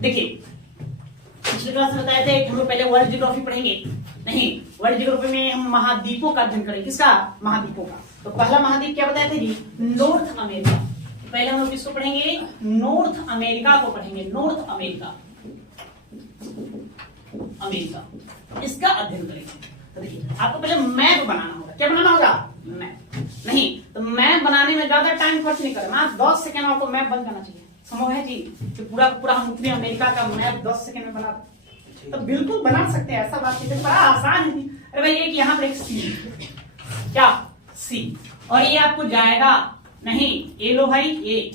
देखिए पिछले क्लास में बताए थे कि हम लोग पहले वर्ल्ड ज्योग्राफी पढ़ेंगे। नहीं, वर्ल्ड ज्योग्राफी में हम महाद्वीपों का अध्ययन करेंगे। किसका? महाद्वीपों का। तो पहला महाद्वीप क्या बताए थे जी? North America. पहले हम लोग किसको पढ़ेंगे? नॉर्थ अमेरिका को पढ़ेंगे। नॉर्थ अमेरिका, अमेरिका, इसका अध्ययन करेंगे। तो देखिए आपको पहले मैप बनाना होगा। क्या बनाना होगा? मैप। नहीं तो मैप बनाने में ज्यादा टाइम खर्च नहीं करना, 10 सेकंड आपको मैप बन जाना चाहिए। संभव है जी कि पूरा पूरा हम उत्तरी अमेरिका का मैप 10 सेकंड में बना दें? तो बिल्कुल बना सकते हैं, ऐसा बात नहीं, बड़ा आसान है। अरे भाई एक यहाँ पर एक सी, क्या सी, और ये आपको जाएगा नहीं, ए लो भाई ए,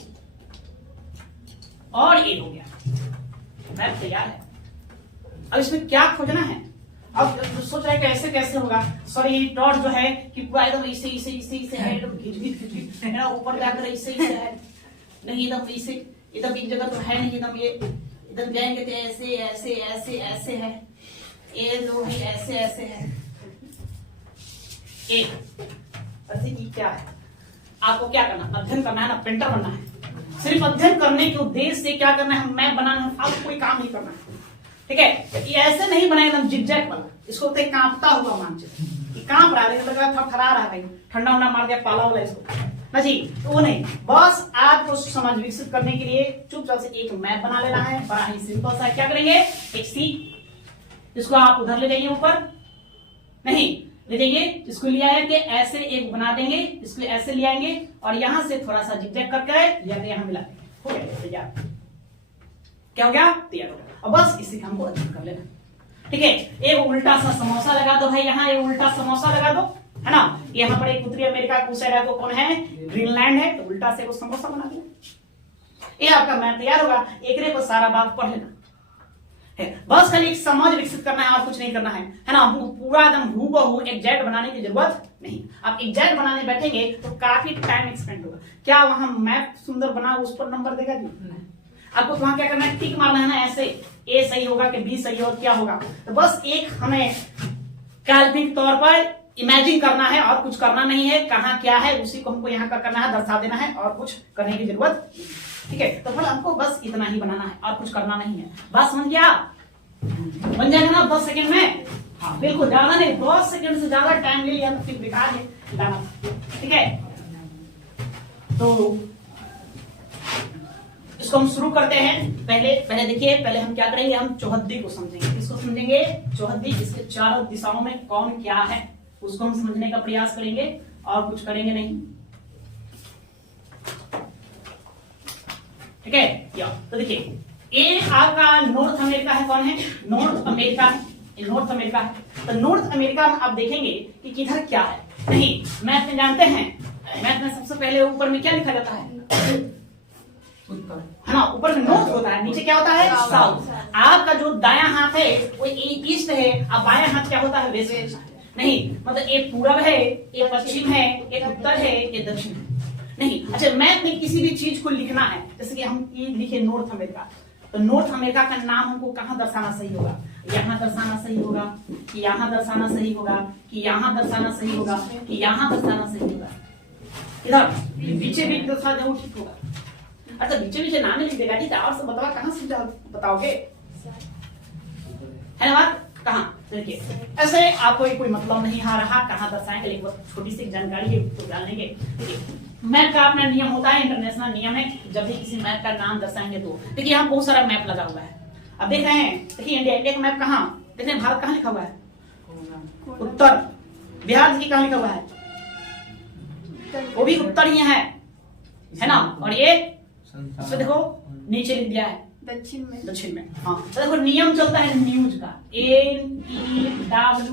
और ए हो गया, मैप तैयार है। अब इसमें क्या खोजना है? अब सोच रहे कैसे कैसे होगा? सॉरी टॉर्च जो है कि पूरा एकदम ऐसे ऐसे ऐसे ऐसे है, एकदम घिच है ना, ऊपर जाकर ऐसे ऐसे है, नहीं एकदम ऐसे, एकदम एक जगह तो है नहीं, एकदम ये एकदम जाएंगे तो ऐसे ऐसे ऐसे ऐसे है, ये लो भाई ऐसे ऐसे है, ऐसे की क्या है? आपको क्या करना? अध्ययन करना है ना, पेंटर बनना है। सिर्फ अध्ययन करने के उद्देश्य से क्या करना है? मैप बनाना है, आपको कोई काम नहीं करना है। ठीक है, ये ऐसे नहीं बनाए एकदम जिगजैग वाला, इसको तो कांपता हुआ मानचित्र, कांप रहा है, लग रहा है थरथरा रहा है, ठंडा उंडा मार दिया पाला वाला इसको ना जी, तो वो नहीं। बस आपको समझ विकसित करने के लिए चुपचाप से एक मैप बना लेना है, बड़ा ही सिंपल सा। क्या करेंगे? एक सी, इसको आप उधर ले जाइए, ऊपर नहीं ले जाइए, इसको ले आया कि ऐसे एक बना देंगे, इसको ऐसे ले आएंगे और यहां से थोड़ा सा जिगजैग करके यहां मिला देंगे, हो गया तैयार। क्या हो गया? तैयार हो गया। और बस इसी काम को अध्ययन कर लेना। ठीक है, एक उल्टा सा समोसा लगा दो भाई, यहाँ एक उल्टा समोसा लगा दो, है ना। यहाँ पर एक उत्तरी अमेरिका का साइड को कौन है? ग्रीनलैंड है, तो उल्टा से वो समोसा बना दिया। ये आपका मैप तैयार होगा। एक को सारा बात पढ़ लेना है, बस खाली एक समझ विकसित करना है और कुछ नहीं करना है ना। पूरा एकदम हूबहू एग्जैक्ट बनाने की जरूरत नहीं। आप एग्जैक्ट बनाने बैठेंगे तो काफी टाइम एक्सपेंड होगा। क्या वहां मैप सुंदर बना उस पर नंबर देगा जी? आपको वहां क्या करना है? टिक मारना है ना, ऐसे ए सही होगा कि बी सही होगा, क्या होगा? तो बस एक हमें काल्पनिक तौर पर इमेजिन करना है और कुछ करना नहीं है। कहाँ क्या है उसी को हमको यहाँ का करना है, दर्शा देना है, और कुछ करने की जरूरत नहीं। ठीक है, तो फिर हमको बस इतना ही बनाना है और कुछ करना नहीं है। बस समझ गया? बन जाएगा ना 10 सेकंड में? हाँ बिल्कुल, ज्यादा नहीं, 10 सेकंड से ज्यादा टाइम ले लिया तो फिर बेकार है लाना। ठीक है, तो इसको हम शुरू करते हैं। पहले देखिए, पहले हम क्या करेंगे? हम चौहद्दी को समझेंगे। किसको समझेंगे? चौहद्दी। इसके चारों दिशाओं में कौन क्या है उसको हम समझने का प्रयास करेंगे और कुछ करेंगे नहीं। ठीक है, या तो देखिए ये आपका नॉर्थ अमेरिका है। कौन है? नॉर्थ अमेरिका है, ये नॉर्थ अमेरिका है। तो नॉर्थ अमेरिका में आप देखेंगे कि किधर क्या है। नहीं, मैथ में जानते हैं, मैथ में सबसे पहले ऊपर में क्या लिखा जाता है? है ना, ऊपर में नॉर्थ होता है, नीचे क्या होता है? साउथ। आपका जो दायां हाथ है वो ईस्ट है, और बायां हाथ क्या होता है? वेस्ट। नहीं मतलब एक पूरब है, एक पश्चिम है, एक उत्तर है, एक दक्षिण है। नहीं, अच्छा मैथ में किसी भी चीज को लिखना है, जैसे कि हम ये लिखे नॉर्थ अमेरिका, तो नॉर्थ अमेरिका का नाम हमको कहाँ दर्शाना सही होगा? यहाँ दर्शाना सही होगा कि यहाँ दर्शाना सही होगा कि यहाँ दर्शाना सही होगा कि यहाँ दर्शाना सही होगा? इधर पीछे भी दर्शा जाओ, ठीक होगा। अच्छा बीचे नाम नहीं लिख देगा जी, और सब बताओ कहाँ से बताओगे, है ना बात? कहाँ? देखिए ऐसे आपको कोई मतलब नहीं आ रहा कहाँ दर्शाएंगे, लेकिन छोटी सी जानकारी है तो जान लेंगे। देखिए मैप का अपना नियम होता है, इंटरनेशनल नियम है। जब भी किसी मैप का नाम दर्शाएंगे तो देखिए यहाँ बहुत सारा मैप लगा हुआ है। अब देख रहे हैं, देखिए इंडिया का मैप कहाँ देख रहे हैं? भारत कहाँ लिखा हुआ है? उत्तर। बिहार देखिए कहाँ लिखा हुआ है? वो भी उत्तर ही है ना। और ये तो देखो नीचे लिख दिया है दक्षिण में। हाँ तो देखो नियम चलता है न्यूज का, NEWS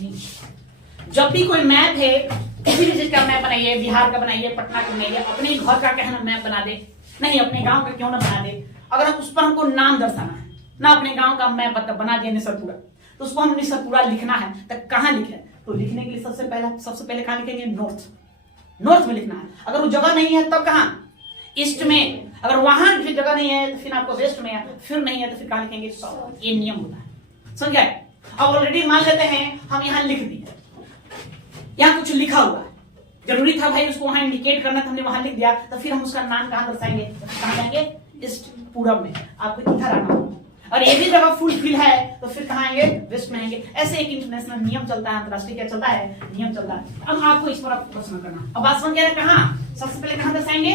न्यूज। जब भी कोई मैप है, किसी भी चीज का मैप बनाइए, बिहार का बनाइए, पटना का बनाइए, अपने घर का कहना मैप बना दे, नहीं अपने गांव का क्यों ना बना दे। अगर उस पर हमको नाम दर्शाना है ना, अपने गांव का मैप बना दिया निसरपुरा, तो उसको हम निसरपुरा लिखना है तो कहाँ लिखे? तो लिखने के लिए सबसे पहले कहाँ लिखेंगे? नॉर्थ में लिखना है। अगर वो जगह नहीं है तब कहाँ? ईस्ट में। अगर वहां भी जगह नहीं है तो फिर आपको वेस्ट में है, फिर नहीं है तो फिर कहाँ लिखेंगे? साउथ। ये नियम होता है, समझ गए? अब ऑलरेडी मान लेते हैं हम यहाँ लिख दिए, यहाँ कुछ लिखा हुआ है, जरूरी था भाई उसको वहां इंडिकेट करना, तो हमने वहां लिख दिया, तो फिर हम उसका नाम कहाँ दर्शाएंगे? कहाँ जाएंगे? ईस्ट पूरब में, आपको इधर आना होगा। और ये भी जब फुलफिल है तो फिर कहाँ आएंगे, वेस्ट में आएंगे। ऐसे एक इंटरनेशनल नियम चलता है, अंतरराष्ट्रीय क्या चलता है, नियम चलता है। अब आपको इस पर प्रश्न करना। अब बात समझ गया कहाँ, सबसे पहले कहाँ दर्शाएंगे,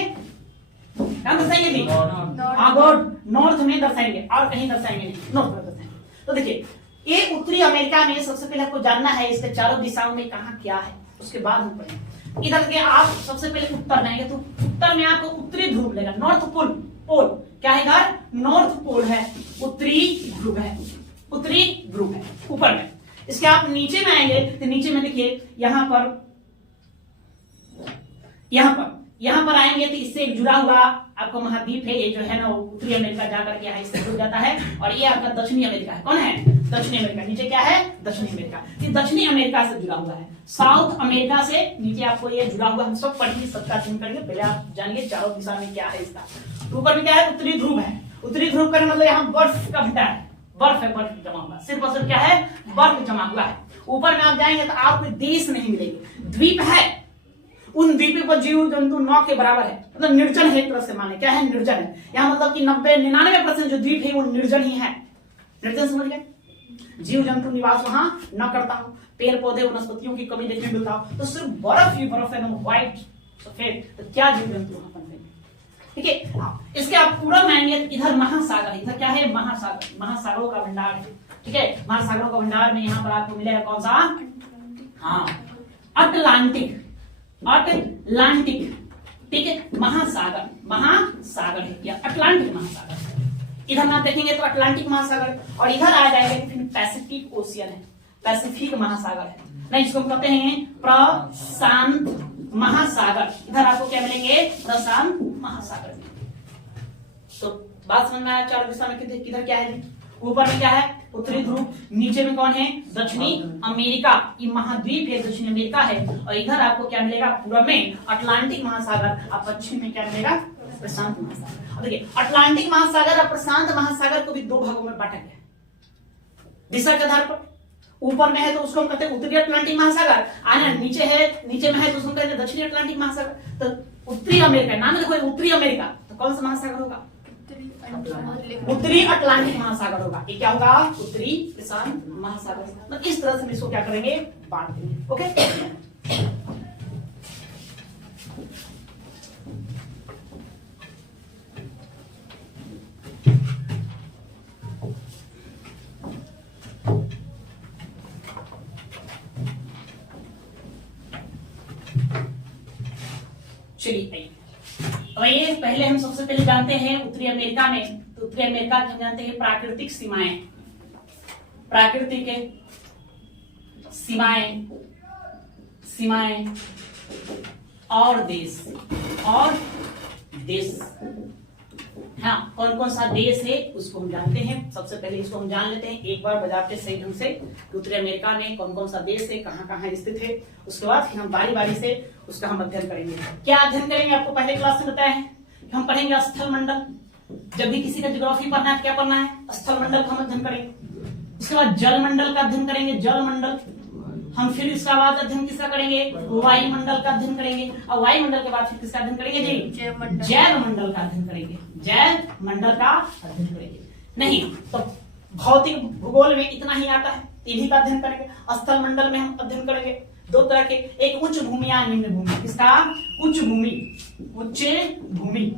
कहाँ दर्शाएंगे जी, हाँ गुड, नॉर्थ में दर्शाएंगे और कहीं दर्शाएंगे नहीं, नॉर्थ में दर्शाएंगे। तो देखिए ये उत्तरी अमेरिका में सबसे पहले आपको जानना है इसके चारों दिशाओं में कहाँ क्या है, उसके बाद हम पढ़ेंगे। इधर के आप सबसे पहले उत्तर में आएंगे तो उत्तर में आपको उत्तरी ध्रुव मिलेगा, नॉर्थ पोल, पोल क्या है इधर, नॉर्थ पोल है, उत्तरी ध्रुव है, उत्तरी ध्रुव है ऊपर में। इसके आप नीचे में आएंगे तो नीचे में देखिए यहाँ पर आएंगे तो इससे एक जुड़ा हुआ आपको महाद्वीप है, ये जो है ना उत्तरी अमेरिका जाकर के यहाँ इससे जुड़ जाता है। और ये आपका दक्षिणी अमेरिका है, कौन है, दक्षिणी अमेरिका। नीचे क्या है, दक्षिणी अमेरिका, ये दक्षिणी अमेरिका से जुड़ा हुआ है। साउथ अमेरिका से नीचे आपको ये जुड़ा हुआ, हम सब पढ़ेंगे, सबका चिन्ह करेंगे। पहले आप जानिए चारों दिशा में क्या है इसका। ऊपर में क्या है, उत्तरी ध्रुव है। उत्तरी ध्रुव का मतलब यहाँ बर्फ का भंडार है, बर्फ है, बर्फ जमा हुआ, सिर्फ और सिर्फ क्या है, बर्फ जमा हुआ है। ऊपर में आप जाएंगे तो आपको देश नहीं मिलेंगे, द्वीप है। उन द्वीपों पर जीव जंतु 9 के बराबर है, मतलब निर्जन है, एक तरह से माने क्या है, निर्जन है। यहाँ मतलब कि 99% जो द्वीप है वो निर्जन ही है, निर्जन समझ गए। जीव जंतु निवास वहां न करता हूं, पेड़ पौधे वनस्पतियों की कमी देखने मिलता हो, तो सिर्फ बर्फ ही बर्फ है, व्हाइट सफेद, तो क्या जीव जंतु वहां पनपेंगे। ठीक है, इसके आप पूरा मानेंगे इधर महासागर, इधर क्या है, महासागर, महासागरों का भंडार है। ठीक है, महासागरों का भंडार में यहाँ पर आपको मिलेगा कौन सा, हाँ अटलांटिक, अटलांटिक, ठीक है, महासागर, महासागर है या अटलांटिक महासागर। इधर आप देखेंगे तो अटलांटिक महासागर, और इधर आ जाएंगे तो फिर पैसिफिक ओशियन है, पैसिफिक महासागर है, नहीं इसको कहते हैं प्रशांत महासागर। इधर आपको क्या मिलेंगे, प्रशांत महासागर। तो बात समझ में आया, चारों दिशा में किधर क्या है, ऊपर में क्या है, उत्तरी ध्रुव, नीचे में कौन है, दक्षिणी अमेरिका, ये महाद्वीप है, दक्षिणी अमेरिका है। और इधर आपको क्या मिलेगा, पूर्व में अटलांटिक महासागर, और पश्चिम में क्या मिलेगा, प्रशांत महासागर। अब देखिए अटलांटिक महासागर और प्रशांत महासागर को भी 2 भागों में बांटा गया दिशा के आधार पर। ऊपर में है तो उसको हम कहते हैं उत्तरी अटलांटिक महासागर, आना नीचे है, नीचे में है तो उसको कहते हैं दक्षिणी अटलांटिक महासागर। तो उत्तरी अमेरिका, नाम देखो उत्तरी अमेरिका, तो कौन सा महासागर होगा, उत्तरी अटलांटिक महासागर होगा। ये क्या होगा, उत्तरी प्रशांत महासागर। तो इस तरह से इसको क्या करेंगे, बांट देंगे। ओके, चलिए ये पहले हम सबसे पहले जानते हैं उत्तरी अमेरिका में, तो उत्तरी अमेरिका की हम जानते हैं प्राकृतिक सीमाएं, प्राकृतिक सीमाएं, सीमाएं और देश, और देश, हाँ कौन कौन सा देश है उसको हम जानते हैं। सबसे पहले इसको हम जान लेते हैं एक बार बजाते सही ढंग से, उत्तरी अमेरिका में कौन कौन सा देश है, कहाँ कहाँ स्थित है। उसके बाद फिर हम बारी बारी से उसका हम अध्ययन करेंगे। क्या अध्ययन करेंगे, आपको पहले क्लास में बताया है कि हम पढ़ेंगे स्थल मंडल। जब भी किसी का ज्योग्राफी पढ़ना है क्या पढ़ना है, स्थल मंडल का हम अध्ययन करेंगे। उसके बाद जल मंडल का अध्ययन करेंगे, जल मंडल। हम फिर इसका बाद अध्ययन किसका करेंगे, वायुमंडल का अध्ययन करेंगे। और वायुमंडल के बाद फिर किसका अध्ययन करेंगे जी, जैव मंडल का अध्ययन करेंगे, जैव मंडल का अध्ययन करेंगे। नहीं तो भौतिक भूगोल में इतना ही आता है, इन्हीं का अध्ययन करेंगे। स्थल मंडल में हम अध्ययन करेंगे 2 तरह के, एक उच्च भूमि या निम्न भूमि। किसका, उच्च भूमि, उच्च भूमि,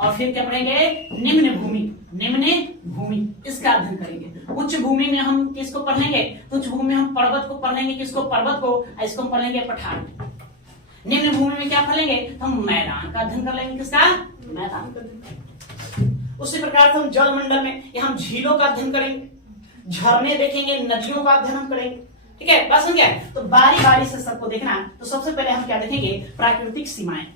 और फिर क्या पढ़ेंगे, निम्न भूमि, निम्न भूमि, इसका अध्ययन करेंगे। उच्च भूमि में हम किसको पढ़ेंगे, उच्च भूमि में हम पर्वत को पढ़ेंगे, किसको, पर्वत को, इसको हम पढ़ेंगे पठार। निम्न भूमि में क्या पढ़ेंगे, हम मैदान का अध्ययन कर लेंगे, किसका, मैदान का अध्ययन। उसी प्रकार से हम जल मंडल में हम झीलों का अध्ययन करेंगे, झरने देखेंगे, नदियों का अध्ययन हम करेंगे। ठीक है, बस समझ गया। तो बारी बारी से सबको देखना। तो सबसे पहले हम क्या देखेंगे, प्राकृतिक सीमाएं।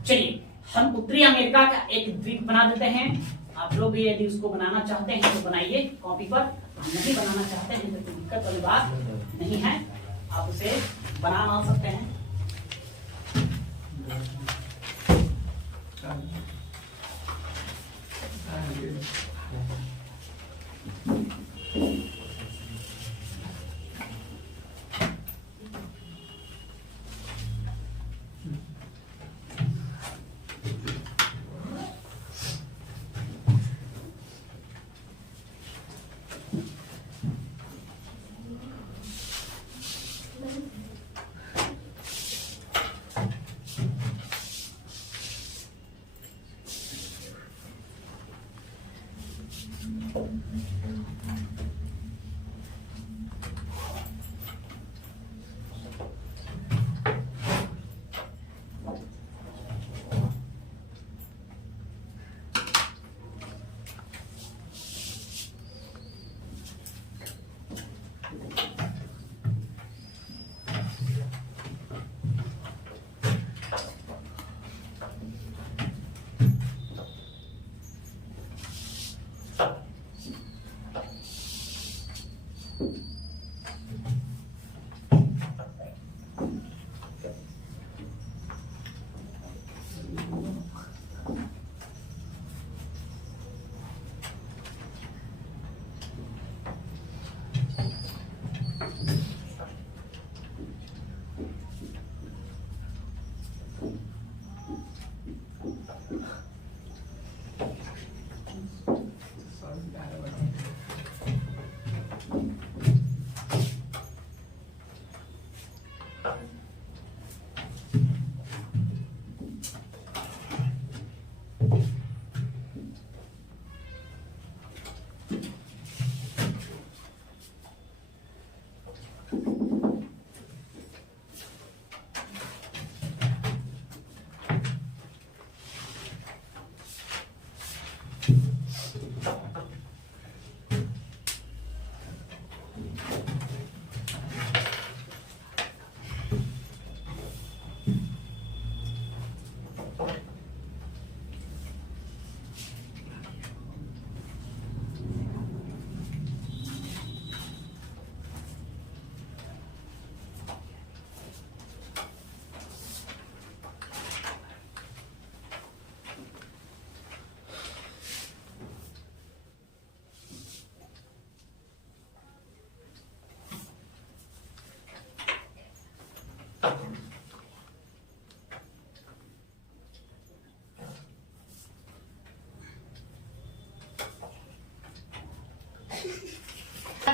चलिए हम उत्तरी अमेरिका का एक द्वीप बना देते हैं। आप लोग भी यदि उसको बनाना चाहते हैं तो बनाइए कॉपी पर, नहीं बनाना चाहते हैं तो कोई दिक्कत वाली बात नहीं है, आप उसे बना सकते हैं।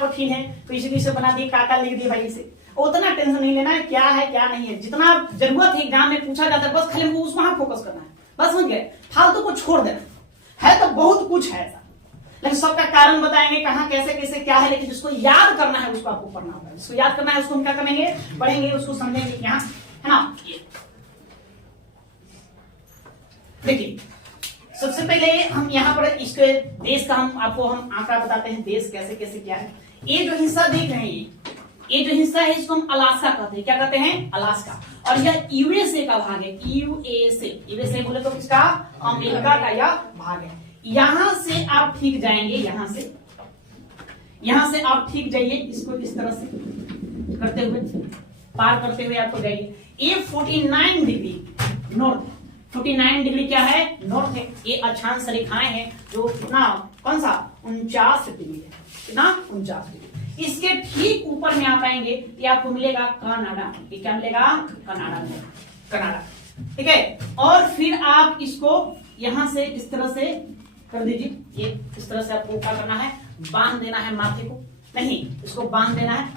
कठिन है तो इसे बना दिए, काका लिख दिए भाई इसे। उतना टेंशन नहीं लेना है क्या है क्या नहीं है, जितना जरूरत है एग्जाम में पूछा जाता है बस खाली हमको उस वहां फोकस करना है, बस समझ गए, फालतू को छोड़ देना है। तो बहुत कुछ है ऐसा, लेकिन सबका कारण बताएंगे कहाँ कैसे कैसे क्या है, लेकिन जिसको याद करना है उसको आपको पढ़ना होगा, जिसको याद करना है उसको हम क्या करेंगे, पढ़ेंगे, उसको समझेंगे यहाँ, है ना। देखिए सबसे पहले हम यहाँ पर इसके देश का हम आपको हम आंकड़ा बताते हैं, देश कैसे कैसे क्या है। ये जो हिस्सा देख रहे हैं ये जो हिस्सा है इसको हम अलास्का कहते हैं, क्या कहते हैं, अलास्का। और यह यूएसए का भाग है, यूएसए बोले तो किसका, अमेरिका का यह भाग है। यहां से आप ठीक जाएंगे, यहां से आप ठीक जाइए, इसको इस तरह से करते हुए पार करते हुए आपको जाइए। ये 49 डिग्री नॉर्थ, 49 डिग्री क्या है, नॉर्थ है। ये अक्षांश रेखाएं हैं जो कितना, कौन सा, 49 डिग्री है, कितना, 49 डिग्री। इसके ठीक ऊपर में आप आएंगे ये आपको मिलेगा कनाडा, ये क्या मिलेगा, कनाडा, ठीक है। और फिर आप इसको यहां से इस तरह से कर दीजिए, ये इस तरह से आपको क्या करना है, बांध देना है माथे को, नहीं इसको बांध देना है,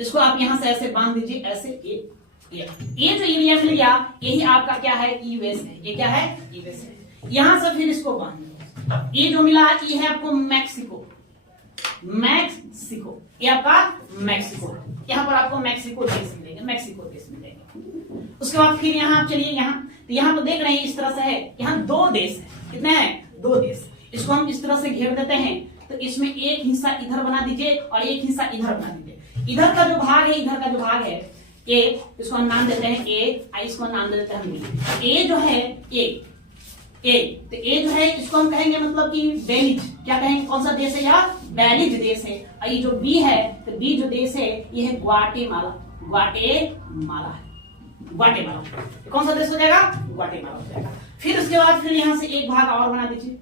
इसको आप यहां से ऐसे बांध दीजिए, ऐसे ये जो एरिया मिल गया यही आपका क्या है, यूएस है, ये क्या है, यूएस है। यहां से फिर इसको बांध दो, ये जो मिला ये है आपको मैक्सिको, ये आपका मैक्सिको, यहाँ पर आपको मैक्सिको देश मिलेंगे, उसके बाद फिर यहाँ आप चलिए, तो यहाँ तो देख रहे हैं इस तरह से है, यहाँ 2 देश है, कितने हैं, 2 देश। इसको हम इस तरह से घेर देते हैं, तो इसमें एक हिस्सा इधर बना दीजिए और एक हिस्सा इधर बना दीजिए। इधर का जो भाग है ए, इसको हम नाम देते हैं ए, इसको नाम देते हैं बी। ए जो है ए, तो ए जो है इसको हम कहेंगे मतलब कि बेलिज, क्या कहेंगे, कौन सा देश है, या बेलिज देश है। और ये जो बी है, तो बी जो देश है ये है ग्वाटेमाला, कौन सा देश हो जाएगा, ग्वाटेमाला हो जाएगा। फिर उसके बाद फिर यहाँ से एक भाग और बना दीजिए,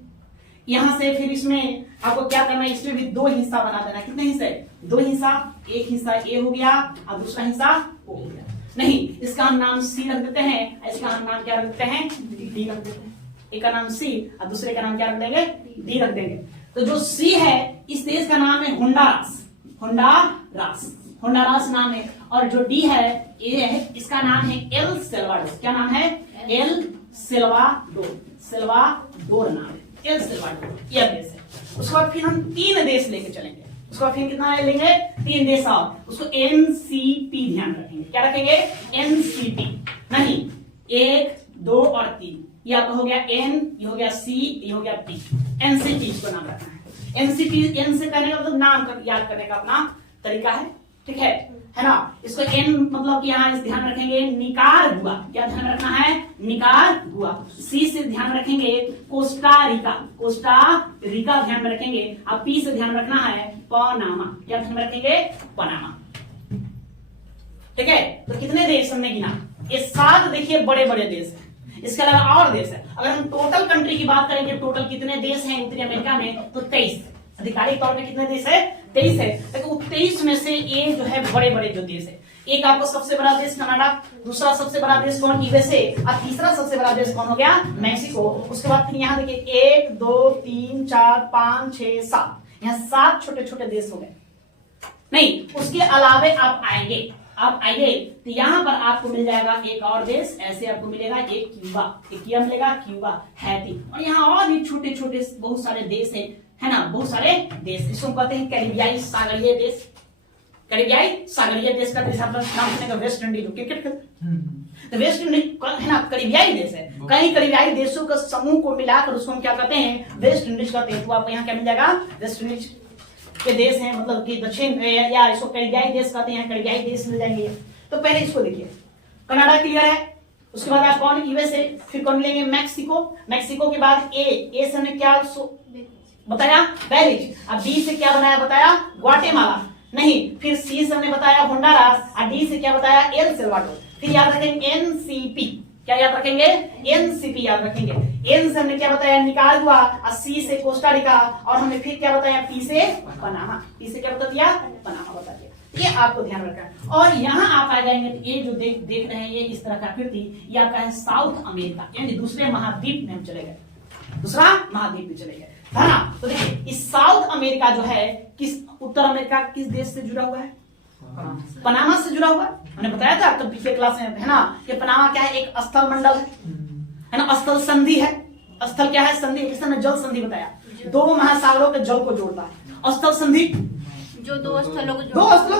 यहाँ से फिर इसमें आपको क्या करना है, इसमें भी 2 हिस्सा बना देना। कितने हिस्से, 2 हिस्सा, एक हिस्सा ए हो गया और दूसरा हिस्सा ओ हो गया। नहीं इसका हम नाम सी रख देते हैं, इसका हम नाम क्या रख देते हैं, डी रख देते हैं। एक का नाम सी और दूसरे का नाम क्या रख देंगे, डी रख देंगे। तो जो सी है इस देश का नाम है होंडुरास नाम है, और जो डी है ये है, इसका नाम है एल सेल्वाडोर। क्या नाम है, एल सेल्वाडोर नाम है, एल सेल्वाडोर यह देश है। उसके बाद फिर हम 3 देश लेके चलेंगे, उसके बाद फिर कितना लेंगे, 3 देश और, उसको एनसीपी ध्यान रखेंगे, क्या रखेंगे, एनसीपी, नहीं 1, 2 और 3, ये आपका हो गया एन, ये हो गया सी, ये हो गया पी, एनसीपी इसको नाम रखना है। एनसीपी, एन से करने का मतलब नाम याद करने का अपना तरीका है, ठीक है ना। इसको एन मतलब कि यहाँ ध्यान रखेंगे निकारागुआ, क्या ध्यान रखना है, निकारागुआ। सी से ध्यान रखेंगे कोस्टा रिका ध्यान में रखेंगे। अब पी से ध्यान रखना है पनामा, क्या ध्यान रखेंगे, पनामा, ठीक है। तो कितने देश हमने गिना, ये 7 देखिए बड़े बड़े देश है, इसके अलावा और देश है। अगर हम टोटल कंट्री की बात करेंगे, टोटल कितने देश हैं उत्तरी अमेरिका में, तो 23, आधिकारिक तौर पे कितने देश है, 23 है। लेकिन 23 में से ये जो है बड़े बड़े जो देश है, एक आपको सबसे बड़ा देश कनाडा, दूसरा सबसे बड़ा देश कौन, यूएसए, और तीसरा सबसे बड़ा देश कौन हो गया, मैक्सिको। उसके बाद फिर यहाँ देखिए 1, 2, 3, 4, 5, 6, 7, यहाँ 7 छोटे छोटे देश हो गए। नहीं उसके अलावे आप आइए तो यहाँ पर आपको मिल जाएगा एक और देश, ऐसे आपको मिलेगा एक क्यूबा, एक क्या मिलेगा, क्यूबा, हैती, और यहाँ और भी छोटे छोटे बहुत सारे देश है ना, बहुत सारे देश। इसको कहते हैं कैरिबियाई सागरीय देश, कैरिबियाई सागरीय देश का देश आपका नाम सुनेगा वेस्ट इंडीज, क्रिकेट तो वेस्ट इंडीज है ना, कैरिबियाई देश है। कई कैरिबियाई देशों के समूह को मिलाकर उसको हम क्या कहते हैं, वेस्ट इंडीज कहते हैं। तो आपको यहाँ क्या मिल जाएगा, वेस्ट इंडीज के देश हैं, मतलब कि दक्षिण या इसको कैरिबियाई देश कहते हैं, कैरिबियाई देश मिल जाएंगे। तो पहले इसको देखिए, कनाडा क्लियर है। उसके बाद आप कौन, यूएसए, फिर कौन लेंगे, मैक्सिको के बाद ए से हमने क्या बताया, बेलिज, अब बी से क्या बनाया बताया, ग्वाटेमाला, नहीं फिर सी से हमने बताया होंडुरास, और डी से क्या बताया, एल सेल्वाडोर। फिर याद रखेंगे एनसीपी, क्या याद रखेंगे, एनसीपी याद रखेंगे। एन से हमने क्या बताया, निकारागुआ, और सी से कोस्टा रिका, और हमने फिर क्या बताया, पी से पनामा, पी से क्या बता दिया, पनामा बता दिया। ये आपको ध्यान रखना है। और यहाँ आप आ जाएंगे तो ये जो देख रहे हैं ये इस तरह का आकृति, ये आपका है साउथ अमेरिका, यानी दूसरे महाद्वीप में हम चले गए, दूसरा महाद्वीप में चले गए। है ना। तो देखिए इस साउथ अमेरिका जो है किस, उत्तर अमेरिका किस देश से जुड़ा हुआ है? पनामा से जुड़ा हुआ है। मैंने बताया था तो पिछले क्लास में, है ना, कि पनामा क्या है? एक स्थल मंडल है ना, स्थल संधि है। स्थल क्या है? संधि। किसने जल संधि बताया? दो महासागरों के जल को जोड़ता है स्थल संधि, जो दो स्थलों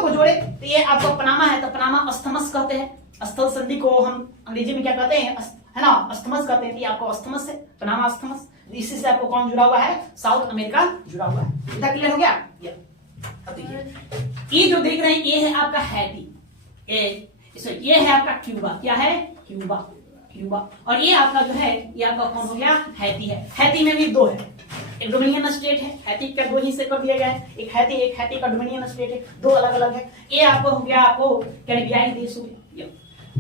को जोड़े। तो ये आपको पनामा है, तो पनामा अस्थमस कहते हैं। स्थल संधि को हम अंग्रेजी में क्या कहते हैं? है ना, अस्थमस कहते हैं। आपको अस्थमस है, पनामा अस्थमस। इसी से आपको कौन जुड़ा हुआ है? साउथ अमेरिका जुड़ा हुआ है। इतना क्लियर हो गया? अब देखिए ये जो देख रहे हैं ये है आपका हैती, ये है आपका क्यूबा। क्या है? क्यूबा। क्यूबा। और ये आपका जो है ये आपका कौन हो गया? हैती है। हैती में भी दो है, एक डोमिनियन स्टेट है। हैती का दो हिस्से कर दिया गया है, एक हैती का डोमिनियन स्टेट है, दो अलग अलग है। ये आपको हो गया, आपको कैरिबियाई देश हो गया।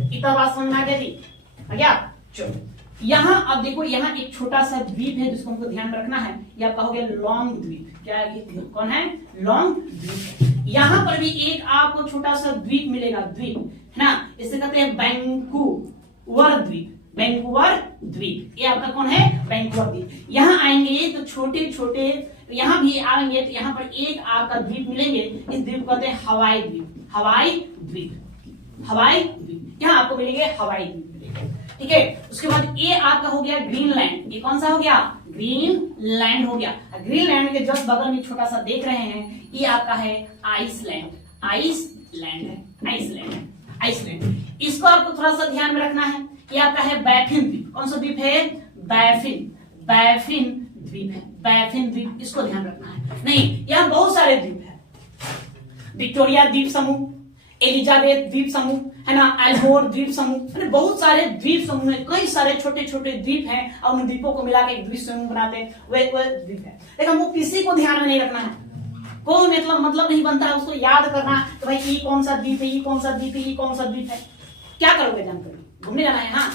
इतना बात समझ में आ गया जी? आ गया? चलो यहाँ अब देखो, यहाँ एक छोटा सा द्वीप है जिसको हमको ध्यान रखना है। ये आपका हो गया लॉन्ग द्वीप। क्या है ये? कौन है? लॉन्ग द्वीप। यहाँ पर भी एक आपको छोटा सा द्वीप मिलेगा, द्वीप है ना, इसे कहते हैं वैंकूवर द्वीप। वैंकूवर द्वीप ये आपका कौन है? वैंकूवर द्वीप। यहाँ आएंगे तो छोटे छोटे, यहाँ भी आएंगे तो यहाँ पर एक आपका द्वीप मिलेंगे। इस द्वीप को कहते हैं हवाई द्वीप। हवाई द्वीप, हवाई द्वीप। यहाँ आपको मिलेंगे हवाई द्वीप, ठीक है। उसके बाद ये आपका हो गया ग्रीनलैंड। ये कौन सा हो गया? ग्रीनलैंड हो गया। ग्रीनलैंड के जस्ट बगल में छोटा सा देख रहे हैं, ये आपका है आइसलैंड। आइसलैंड है, आइसलैंड है, आइसलैंड। इसको आपको थोड़ा सा ध्यान में रखना है। ये आपका है बैफिन द्वीप। कौन सा द्वीप है? बैफिन। बैफिन द्वीप है, बैफिन द्वीप। इसको ध्यान रखना है। नहीं, यहाँ बहुत सारे द्वीप है। विक्टोरिया द्वीप समूह, एलिजाबेथ द्वीप समूह, है ना, एल्होर द्वीप समूह, बहुत सारे द्वीप समूह है। कई सारे छोटे छोटे द्वीप हैं और उन द्वीपों को मिला के एक द्वीप समूह बनाते हैं, वे द्वीप है। लेकिन वो किसी को ध्यान में नहीं रखना है, कोई मतलब नहीं बनता है उसको याद करना तो भाई ये कौन सा द्वीप है, ये कौन सा द्वीप है, ये कौन सा द्वीप है। क्या करोगे जानकर? घूमने जाना है? हाँ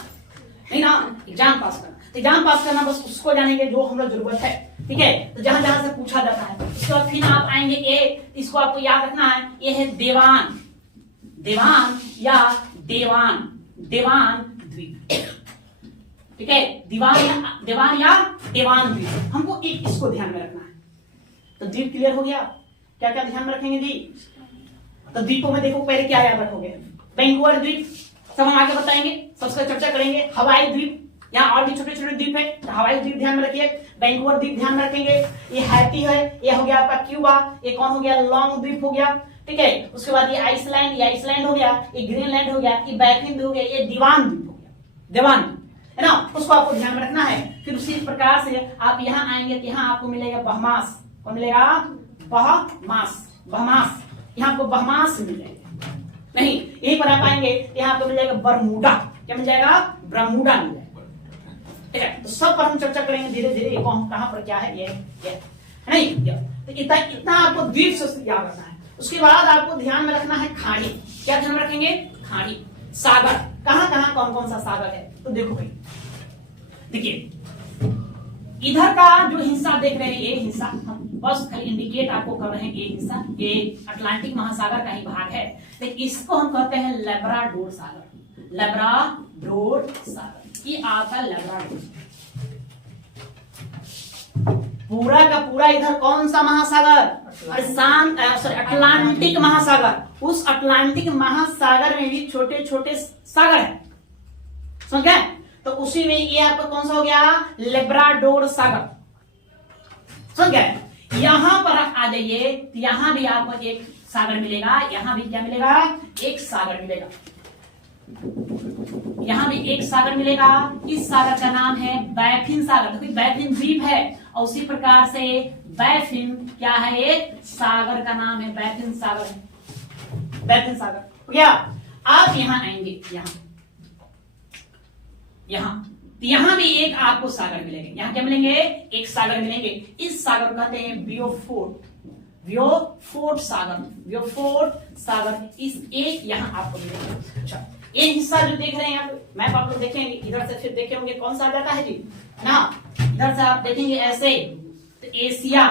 नहीं ना, एग्जाम पास करना। एग्जाम पास करना बस उसको जानेंगे जो हम लोग जरूरत है, ठीक है। तो जहां जहां से पूछा जाता है उसके बाद फिर आप आएंगे ये, इसको आपको याद रखना है। ये है देवान, देवान या देवान, देवान द्वीप, ठीक है। देवान या देवान द्वीप, हमको एक इसको ध्यान में रखना है। तो द्वीप क्लियर हो गया? क्या क्या ध्यान में रखेंगे जी? तो द्वीपों में देखो पहले क्या याद रखोगे? वैंकूवर द्वीप, सब हम आगे बताएंगे, सबसे चर्चा करेंगे। हवाई द्वीप, यहाँ और भी छोटे छोटे द्वीप है, तो हवाई द्वीप ध्यान में रखिए। वैंकूवर द्वीप ध्यान में रखेंगे। ये हैती है, ये हो गया आपका क्यूबा, ये कौन हो गया? लॉन्ग द्वीप हो गया, ठीक है। उसके बाद ये आइसलैंड, ये आइसलैंड हो गया, ये ग्रीनलैंड हो गया, ये बैफिन हो गया, ये दीवान द्वीप हो गया, दीवान है ना, उसको आपको ध्यान में रखना है। फिर उसी प्रकार से आप यहाँ आएंगे तो यहाँ आपको मिलेगा बहमास। कौन मिलेगा? बहमास, बहमास। यहाँ आपको बहमास मिलेगा। नहीं, यहीं पर आप आएंगे यहाँ आपको मिल जाएगा बरमूडा। क्या मिल जाएगा? बरमूडा मिल जाएगा, ठीक है। तो सब पर हम चर्चा करेंगे धीरे धीरे, कौन कहां पर क्या है, ये नहीं। तो इतना आपको द्वीप से याद रखना है। उसके बाद आपको ध्यान में रखना है खाड़ी। क्या ध्यान में रखेंगे? खाड़ी, सागर। कहां कहां कौन कौन सा सागर है? तो देखो भाई, देखिए इधर का जो हिस्सा देख रहे हैं, ये हिस्सा हम बस खाली इंडिकेट आपको कर रहे हैं। ये हिस्सा ये अटलांटिक महासागर का ही भाग है, लेकिन इसको हम कहते हैं लेब्राडोर सागर। लेब्राडोर सागर, ये आपका लेब्राडोर। पूरा का पूरा इधर कौन सा महासागर? अटलांटिक महासागर। उस अटलांटिक महासागर में भी छोटे छोटे सागर है, समझ गए? तो उसी में ये आपका कौन सा हो गया? लेब्राडोर सागर, समझ गए? यहां पर आ जाइए, यहां भी आपको एक सागर मिलेगा। यहां भी क्या मिलेगा? एक सागर मिलेगा। यहां भी एक सागर मिलेगा। इस सागर का नाम है बैफिन सागर, तो बैफिन द्वीप है। और उसी प्रकार से बैफिन क्या है? एक सागर का नाम है, बैफिन सागर है, बैफिन सागर हो गया। आप यहां आएंगे, यहां भी एक आपको सागर मिलेंगे। यहां क्या मिलेंगे? एक सागर मिलेंगे। इस सागर को कहते हैं बियोफोर्ट, बियोफोर्ट सागर, बियोफोर्ट सागर। इस एक यहां आपको मिलेगा। अच्छा, ये हिस्सा जो देख रहे हैं आप, मैप आप लोग देखेंगे इधर से, फिर देखे होंगे कौन सा आ जाता है जी ना। इधर से आप देखेंगे ऐसे, तो एशिया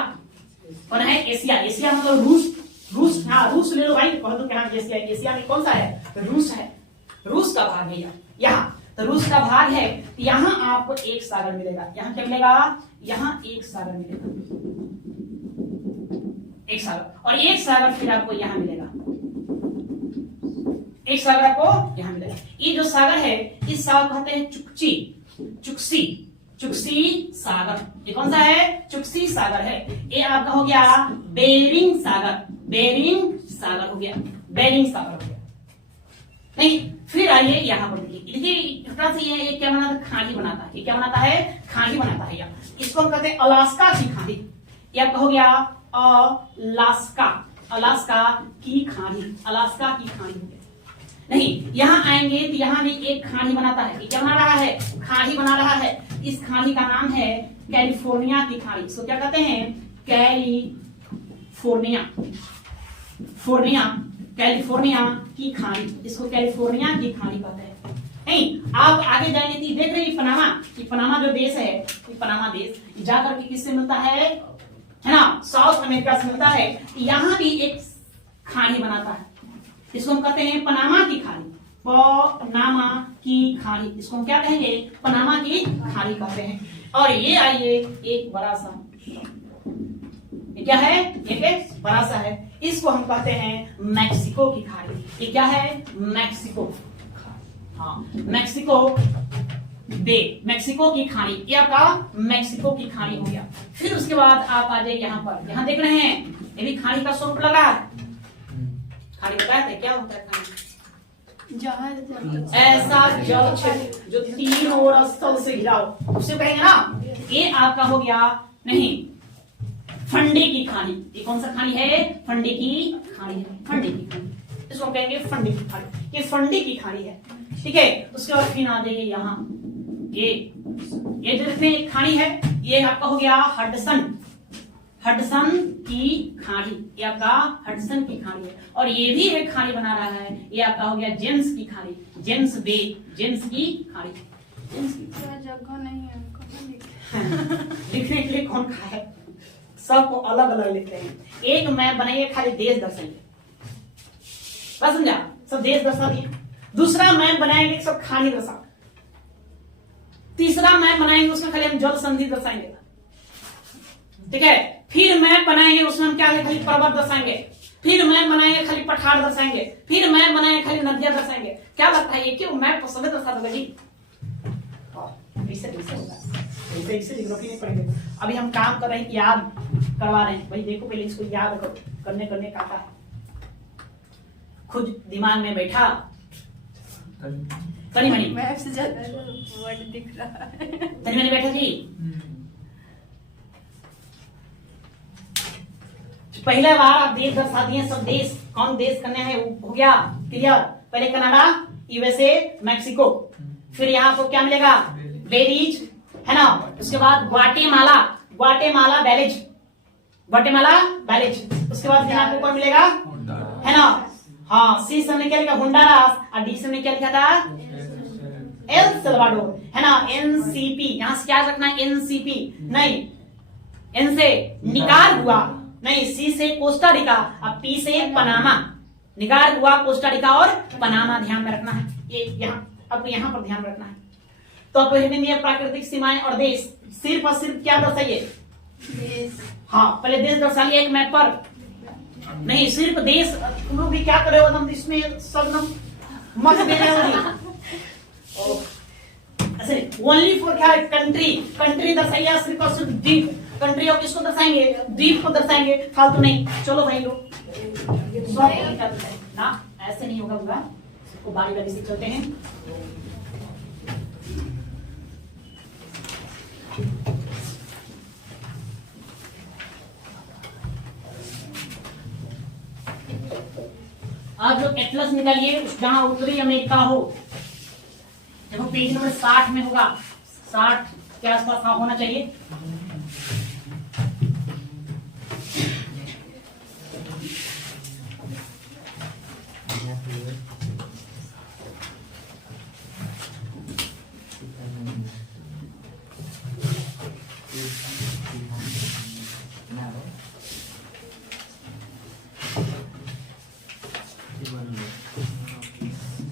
कौन है? एशिया, एशिया मतलब रूस। हाँ, रूस ले लो भाई, कह दो क्या एशिया। एशिया में कौन सा है? रूस है, रूस का भाग है यहाँ। तो रूस का भाग है, तो यहाँ आपको एक सागर मिलेगा। यहाँ क्या मिलेगा? यहाँ एक सागर मिलेगा, एक सागर, और एक सागर फिर आपको यहाँ मिलेगा, एक सागर आपको यहाँ मिलेगा। ये जो सागर है, इस सागर को कहते हैं चुक्ची, चुक्सी, चुक्सी सागर। ये कौन सा है? चुक्सी सागर है। ये आपका हो गया बेरिंग सागर, बेरिंग सागर हो गया, बेरिंग सागर हो गया। नहीं, फिर आइए यहाँ पर देखिए, ये क्या बनाता है? खाड़ी बनाता है। ये क्या बनाता है? खाड़ी बनाता है। इसको हम कहते हैं अलास्का की खाड़ी। ये आपका हो गया अलास्का, अलास्का की खाड़ी, अलास्का की खाड़ी हो गया। नहीं, यहाँ आएंगे तो यहाँ भी एक खाड़ी बनाता है। ये क्या बना रहा है? खाड़ी बना रहा है। इस खाड़ी का नाम है कैलिफोर्निया की खाड़ी। इसको क्या कहते हैं? कैलिफोर्निया, फोर्निया, कैलिफोर्निया की खाड़ी, इसको कैलिफोर्निया की खाड़ी कहते हैं। नहीं, आप आगे जाएंगे तो देख रहे हैं पनामा, कि पनामा जो देश है, ये पनामा देश जाकर के किससे मिलता है ना? साउथ अमेरिका से मिलता है। यहाँ भी एक खाड़ी बनाता है, इसको हम कहते हैं पनामा की खाड़ी, पनामा की खाड़ी। इसको हम क्या कहेंगे? पनामा की खाड़ी कहते हैं। और ये आइए एक बड़ा सा, ये क्या है? एक बड़ा सा है, इसको हम कहते हैं मैक्सिको की खाड़ी। ये क्या है? मैक्सिको, हाँ, मैक्सिको बे, मैक्सिको की खाड़ी। ये आपका मैक्सिको की खाड़ी हो गया। फिर उसके बाद आप आ जाइए यहाँ पर, यहाँ देख रहे हैं ये भी खाड़ी का स्वरूप लगा है। खाड़ी बताया था क्या होता है? खाड़ी ऐसा जल क्षेत्र जो तीन और स्थल से घिरा हो, उसे कहेंगे ना। ये आपका हो गया नहीं, फंडे की खाड़ी। ये कौन सा खाड़ी है? फंडे की खाड़ी है, फंडे की खाड़ी, इसको कहेंगे फंडे की खाड़ी। ये फंडे की खाड़ी है, ठीक है। उसके बाद फिर आ जाइए यहाँ, ये जो इसमें खाड़ी है, ये आपका हो गया हडसन, हडसन की खाड़ी। ये आपका हडसन की खाड़ी है। और ये भी एक खाड़ी बना रहा है, ये आपका हो गया जेम्स की खाड़ी, जेम्स बे, जेम्स की खाड़ी। जेम्स की जगह नहीं है लिखने के लिए कौन खा है? सबको अलग अलग लिखते हैं। एक मैप बनाइए खाली देश दर्शाइए, बस समझा? सब देश दर्शा दिए। दूसरा मैप बनाएंगे सब खाड़ी दर्शा। तीसरा मैप बनाएंगे उसमें खाली हम जल संधि दर्शाएंगे, ठीक है। फिर मैप बनाएंगे उसमें हम क्या है? खाली पर्वत दर्शाएंगे। फिर मैप बनाएंगे खाली पठार दर्शाएंगे। फिर मैप बनाएंगे खाली नदियां दर्शाएंगे। क्या लगता है ये क्यों मैप पसंद दर्शा दोगे जी? ऐसे जियोग्राफी नहीं पढ़ेंगे। अभी हम काम कर रहे हैं, याद करवा रहे हैं। भाई देखो पहले इसको याद करो, करने का आता है, खुद दिमाग में बैठा तनी मनी, मैप से ज्यादा वर्ड दिख रहा है। तनी मनी बैठा जी। पहले बार आप देश दर्शा दिए, सब देश कौन देश करने हैं वो हो गया क्लियर। पहले कनाडा, यूएसए, मैक्सिको, फिर यहाँ को क्या मिलेगा? बेरीज, है ना। उसके बाद ग्वाटेमाला, ग्वाटेमाला बैलेज, ग्वाटेमाला बैलेज। उसके बाद यहाँ को कौन मिलेगा? है ना, हाँ, सी से हमने क्या लिखा? होंडुरास, और डी से हमने क्या लिखा था? एल सल्वाडोर, है ना। एनसीपी, यहाँ से क्या रखना है? एनसीपी नहीं, एन से निकारागुआ नहीं, सी से कोस्टा रिका, और पी से पनामा। निकारागुआ, कोस्टा रिका और पनामा ध्यान में रखना है। ये यहाँ आपको यहाँ पर ध्यान रखना है। तो आपको हिंदी में प्राकृतिक सीमाएं और देश, सिर्फ और सिर्फ क्या दर्शाइए? देश। हाँ, पहले देश दर्शा लिया एक मैप पर, नहीं सिर्फ देश। तुम लोग भी क्या करे हो? तुम इसमें सब मत दे रहे हो ऐसे। ओनली फॉर क्या है? कंट्री, कंट्री दर्शाइए सिर्फ और सिर्फ द्वीप। कंट्री और किसको दर्शाएंगे? द्वीप को दर्शाएंगे, फालतू नहीं। चलो भाई लोग ना, ऐसे नहीं होगा, सबको बारी बारी से चलते हैं। आप लोग एटलस निकालिए, जहां उत्तरी अमेरिका हो। देखो पेज नंबर 60 में होगा, 60 के आसपास होना चाहिए।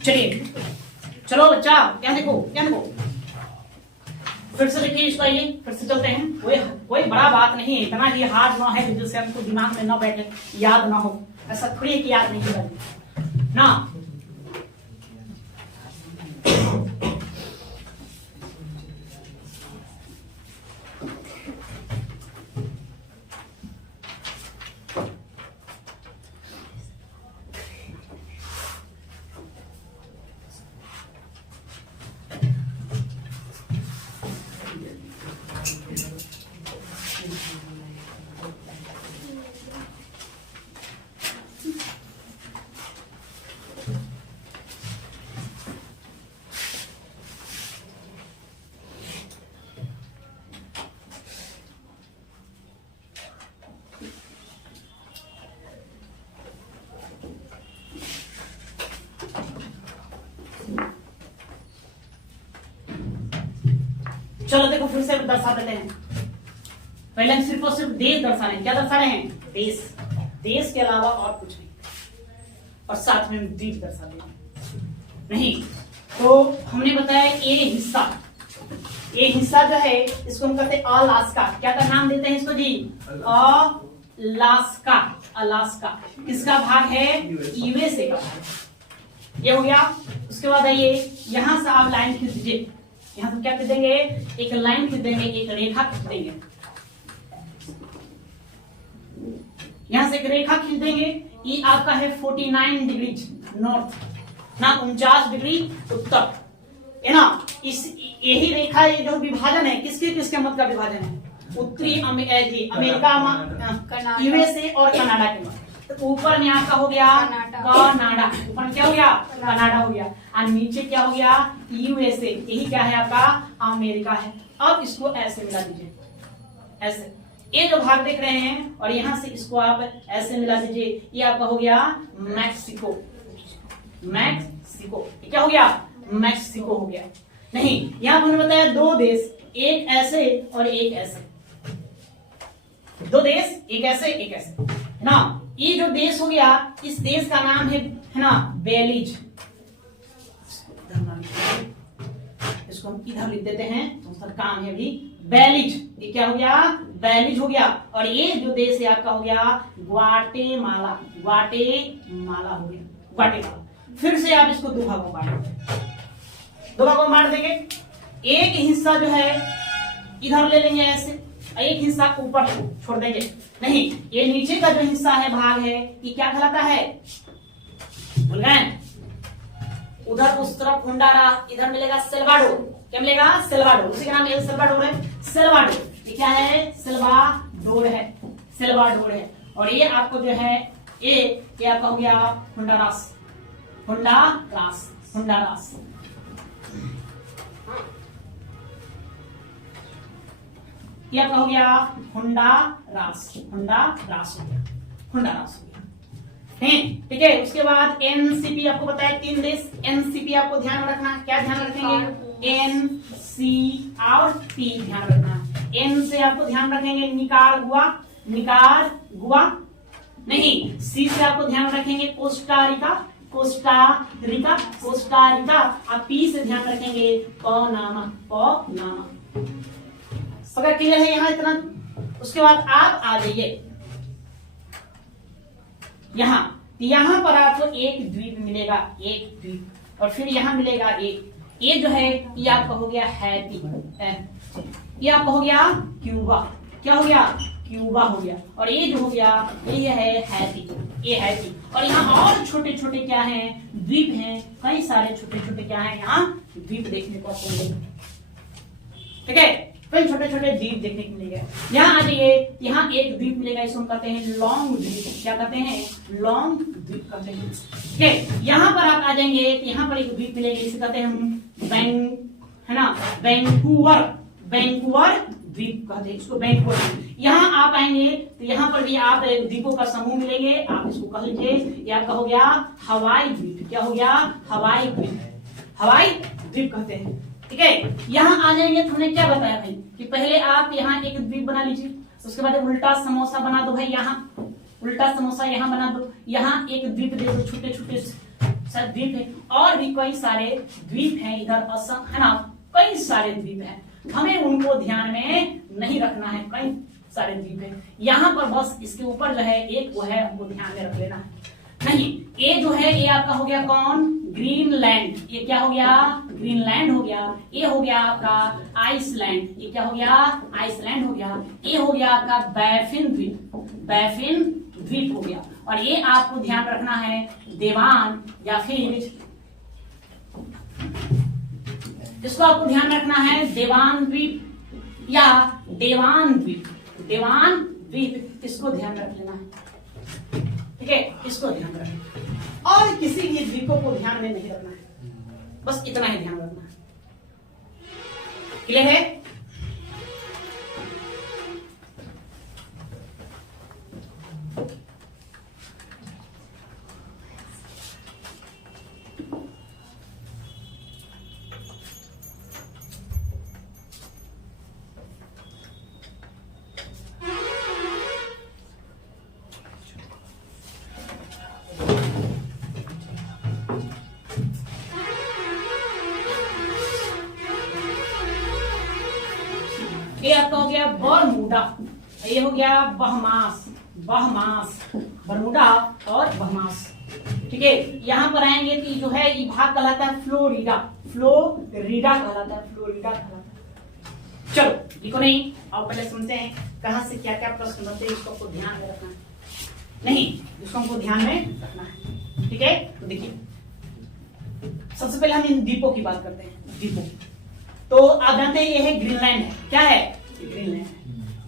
चलिए चलो बच्चा, क्या देखो, क्या देखो, फिर से देखिए इसको, आइए फिर से चलते हैं। कोई बड़ा बात नहीं है, इतना ही हार्ड ना है जिससे हमको दिमाग में ना बैठे, याद ना हो, ऐसा थोड़ी है कि याद नहीं होगा ना। चलो देखो फिर से दर्शा देते हैं। पहले हम सिर्फ और सिर्फ देश दर्शा रहे हैं। क्या दर्शा रहे हैं? देश, देश के अलावा और कुछ नहीं, और साथ में हम द्वीप दर्शा देंगे नहीं। तो हमने बताया ये हिस्सा जो है इसको हम कहते हैं अलास्का। क्या का नाम देते हैं इसको जी? अलास्का। अलास्का किसका भाग है? यूएसए का भाग। ये हो गया। उसके बाद आइए यहां से आप लाइन खींच दीजिए। यहां से क्या खींच देंगे? एक लाइन खींच देंगे, एक रेखा खींच देंगे। यहां से एक रेखा खींच देंगे। ये आपका है 49 डिग्री नॉर्थ ना, 49 डिग्री उत्तर है ना। इस यही रेखा, ये जो विभाजन है किसके किसके मत का विभाजन है? उत्तरी अमेरिका, यूएसए और कनाडा के मत। तो ऊपर में आपका हो गया कनाडा, ऊपर क्या हो गया? कनाडा हो गया, और नीचे क्या हो गया? यूएसए। यही क्या है आपका? अमेरिका है। अब इसको ऐसे मिला दीजिए, ऐसे। ये जो भाग देख रहे हैं और यहां से इसको आप ऐसे मिला दीजिए, ये आपका हो गया मैक्सिको। मैक्सिको क्या हो गया? मैक्सिको हो गया। नहीं, यहां हमने बताया दो देश, एक ऐसे और एक ऐसे। दो देश, एक ऐसे एक ऐसे, है ना। ये जो देश हो गया, इस देश का नाम है ना बेलीज। इसको हम इधर लिख देते हैं, तो उसका काम है अभी बेलीज। ये क्या हो गया? बेलीज हो गया। और ये जो देश है आपका हो गया ग्वाटेमाला। ग्वाटेमाला हो गया, ग्वाटेमाला। फिर से आप इसको दो भागों में बांट देंगे। एक हिस्सा जो है इधर ले लेंगे ऐसे, एक हिस्सा ऊपर छोड़ देंगे। नहीं, ये नीचे का जो हिस्सा है, भाग है, ये क्या कहलाता है? भूल गए? उधर उस तरफ हुंडारा, इधर मिलेगा सेल्वाडोर। क्या मिलेगा? सेल्वाडोर। उसी का नाम एल सेल्वाडोर है। सेल्वाडोर ये क्या है? सेल्वाडोर है, सेल्वाडोर है। और ये आपको जो है ये आपका हो गया हुंडारास। हुंडारास, हुंडारास। ये आपका हो गया हुंडारास। हुंडारास हो गया, हुंडारास हो गया। ठीक है। उसके बाद एनसीपी आपको बताया 3 देश। एनसीपी आपको ध्यान में रखना, क्या ध्यान रखेंगे? एन सी और पी ध्यान रखना। एन से आपको ध्यान रखेंगे निकारागुआ, निकारागुआ। नहीं, सी से आपको ध्यान रखेंगे कोस्टारिका, कोस्टारिका, कोस्टारिका। और पी से ध्यान रखेंगे पनामा, पनामा। अगर क्लियर है यहाँ इतना? उसके बाद आप आ जाइए यहाँ पर आपको एक द्वीप मिलेगा, एक द्वीप। और फिर यहाँ मिलेगा एक, ये जो है ये आपका हो गया हैती, ये आपका हो गया क्यूबा। क्या हो गया? क्यूबा हो गया। और ये जो हो गया ये है हैती, ये हैती। और यहाँ और छोटे छोटे क्या हैं? द्वीप हैं, कई सारे छोटे छोटे क्या हैं यहाँ? द्वीप देखने को आपको मिलेंगे। ठीक है, कई छोटे छोटे द्वीप देखने को मिलेगा। यहाँ आ जाइए, यहाँ एक द्वीप मिलेगा, इसको हम कहते हैं लॉन्ग द्वीप। क्या कहते हैं? लॉन्ग द्वीप कहते हैं। ठीक है, यहाँ पर आप आ जाएंगे तो यहाँ पर एक द्वीप मिलेगा, इसे कहते हैं हम है ना वैंकूवर, वैंकूवर द्वीप कहते हैं इसको, वैंकूवर। यहाँ आप आएंगे तो यहाँ पर भी आप द्वीपों का समूह मिलेंगे, आप इसको कह लीजिए ये आपका हो गया हवाई द्वीप। क्या हो गया? हवाई द्वीप, हवाई द्वीप कहते हैं। ठीक है, यहाँ आ जाएंगे तो हमने क्या बताया भाई कि पहले आप यहाँ एक द्वीप बना लीजिए, उसके बाद उल्टा समोसा बना दो भाई, यहाँ उल्टा समोसा यहाँ बना दो। यहाँ एक द्वीप दे दो, छोटे छोटे सब द्वीप है, और भी कई सारे द्वीप हैं इधर असम, है ना, कई सारे द्वीप हैं, हमें उनको ध्यान में नहीं रखना है, कई सारे द्वीप हैं। यहाँ पर बस इसके ऊपर जो है एक वो है, हमको ध्यान में रख लेना है। नहीं, ये जो है ये आपका हो गया कौन, ग्रीनलैंड, ये क्या हो गया, ग्रीनलैंड हो गया। ये हो गया आपका आइसलैंड, ये क्या हो गया, आइसलैंड हो गया। ये हो गया आपका बैफिन द्वीप, बैफिन द्वीप हो गया। और ये आपको ध्यान रखना है देवान या फिर इसको आपको ध्यान रखना है देवान द्वीप या देवान द्वीप, देवान द्वीप, इसको ध्यान रख लेना है, ठीक है, इसको ध्यान रखना। और किसी भी द्वीपों को ध्यान में नहीं रखना है, बस इतना ही ध्यान रखना है। क्लियर है? ये आपका हो गया बरमूडा, ये हो गया बहमास, बहमास, बरमूडा और बहमास, ठीक है। यहाँ पर आएंगे कि जो है ये भाग कहलाता है फ्लोरिडा, फ्लोरिडा कहलाता है, फ्लोरिडा कहलाता है। चलो लिखो नहीं, और पहले सुनते हैं कहां से क्या क्या प्रश्न बनते हैं, इसको आपको ध्यान में रखना है, नहीं इसको हमको ध्यान में रखना है, ठीक है। तो देखिए सबसे पहले हम इन द्वीपों की बात करते हैं, द्वीपों। तो आप जानते हैं ये है ग्रीनलैंड है, क्या है, ग्रीनलैंड है।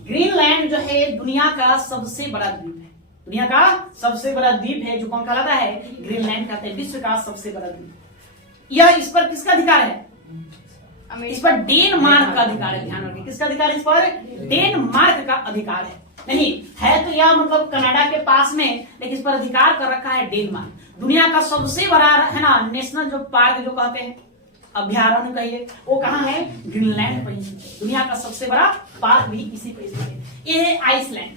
ग्रीनलैंड जो है दुनिया का सबसे बड़ा द्वीप है, दुनिया का सबसे बड़ा द्वीप है, जो कौन कहलाता है, ग्रीनलैंड कहते हैं, विश्व का सबसे बड़ा द्वीप। यह इस पर किसका अधिकार है, इस पर डेनमार्क का अधिकार है, ध्यान रखिए, किसका अधिकार है, इस पर डेनमार्क का अधिकार है। नहीं है तो यह मतलब कनाडा के पास में, लेकिन इस पर अधिकार कर रखा है डेनमार्क। दुनिया का सबसे बड़ा है ना नेशनल जो पार्क जो कहते हैं, अभ्यारण्य कहिए, वो कहाँ है, ग्रीनलैंड पर। दुनिया का सबसे बड़ा पार्क भी इसी पर स्थित है। ये है आइसलैंड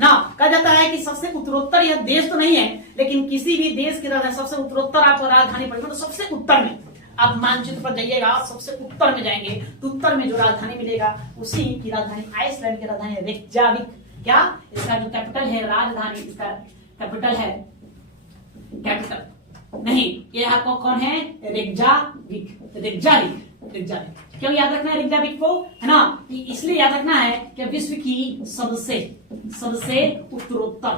ना, कहा जाता है कि सबसे उत्तरोत्तर यह देश तो नहीं है, लेकिन किसी भी देश की राजधानी सबसे उत्तरोत्तर आपको राजधानी पड़ेगी, मतलब सबसे उत्तर में आप मानचित्र पर जाइएगा, सबसे उत्तर में जाएंगे तो उत्तर में जो राजधानी मिलेगा उसी की राजधानी, आइसलैंड की राजधानी रेकजाविक। क्या इसका जो कैपिटल है, राजधानी इसका कैपिटल है, कैपिटल नहीं, ये आपको कौन है, रेकजाविक, रेकजाविक, रेकजाविक। क्यों याद रखना है रेकजाविक को, है ना, इसलिए याद रखना है कि विश्व की सबसे उत्तरोत्तर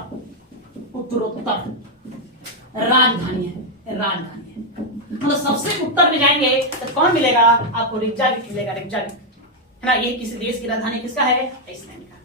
राजधानी है, राजधानी है। मतलब सबसे उत्तर में जाएंगे तो कौन मिलेगा आपको, रेकजाविक मिलेगा, रेकजाविक, है ना। ये किसी देश की राजधानी किसका है, आइसलैंड का